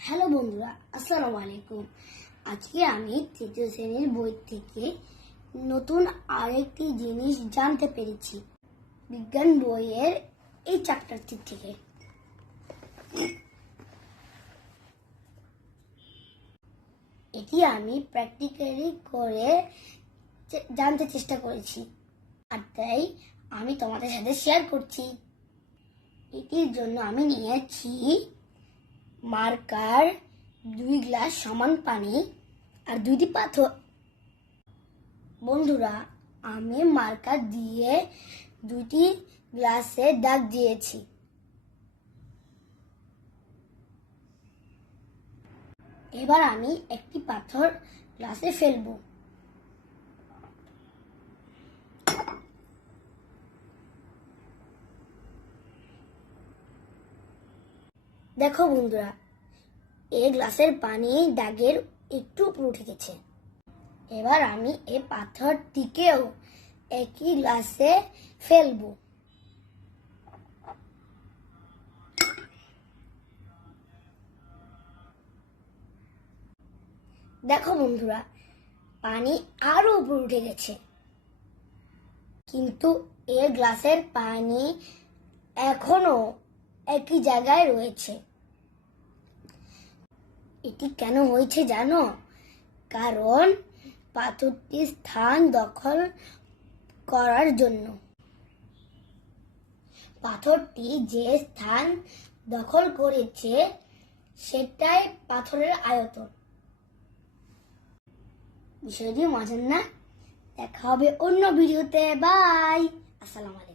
Hello বন্ধুরা, আসসালামু আলাইকুম। আজকে আমি তৃতীয় শ্রেণীর বই থেকে নতুন আরেকটি জিনিস জানতে পেরেছি বিজ্ঞান বইয়ের এই চ্যাপ্টারটি থেকে। এটি আমি প্র্যাকটিক্যালি করে জানতে চেষ্টা করেছি, আর তাই আমি তোমাদের সাথে শেয়ার করছি। এটির জন্য আমি নিয়েছি মার্কার, 2 গ্লাস সমান পানি আর 2টি পাথর। বন্ধুরা, আমি মার্কার দিয়ে 2টি গ্লাসে দাগ দিয়েছি। এবার আমি একটি পাথর গ্লাসে ফেলবো। দেখো বন্ধুরা, এই গ্লাসের পানি দাগের একটু উপরে উঠে গেছে। এবার আমি এই পাথরটিকেও একই গ্লাসে ফেলবো। দেখো বন্ধুরা, পানি আরো উপরে উঠে গেছে, কিন্তু এই গ্লাসের পানি এখনো একই জায়গায় রয়েছে। এটি কেন হয়েছে জানো? কারণ পাথরটি স্থান দখল করার জন্য। পাথরটি যে স্থান দখল করেছে সেটাই পাথরের আয়তন। বিষয়টি মজার না? দেখা হবে অন্য ভিডিওতে। বাই। আসসালামু আলাইকুম।